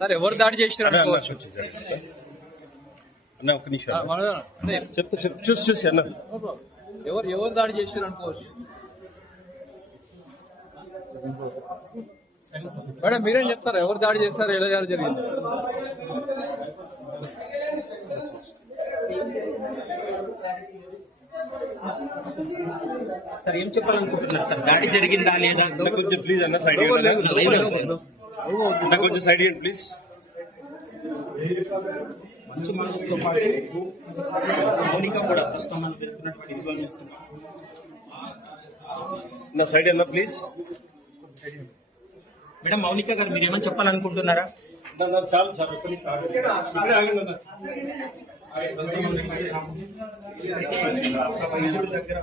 Sir ఎవరు దాడి చేసినారు అన్న ఒక నిమిషం చెప్తా చూసి అన్న ఎవరు దాడి చేసినారు అనుకోవచ్చు. మేడం మీరేం చెప్తారు, ఎవరు దాడి చేస్తారు, ఎలా జరిగింది? సార్ ఏం చెప్పాలనుకుంటున్నారు సార్, దాడి జరిగిందా లేదా? కొంచెం ప్లీజ్ అన్న సైడ్ అన్న కొంచెం సైడ్ ఇవ్వండి ప్లీజ్. మంచి మనసుతో పాటు మౌనిక కూడా ప్రస్తుతం మనం వెళ్తున్నటువంటి నా సైడ్ అన్న ప్లీజ్. మేడం మౌనిక గారు మీరు ఏమని చెప్పాలనుకుంటున్నారా? చాలు చాలు దగ్గర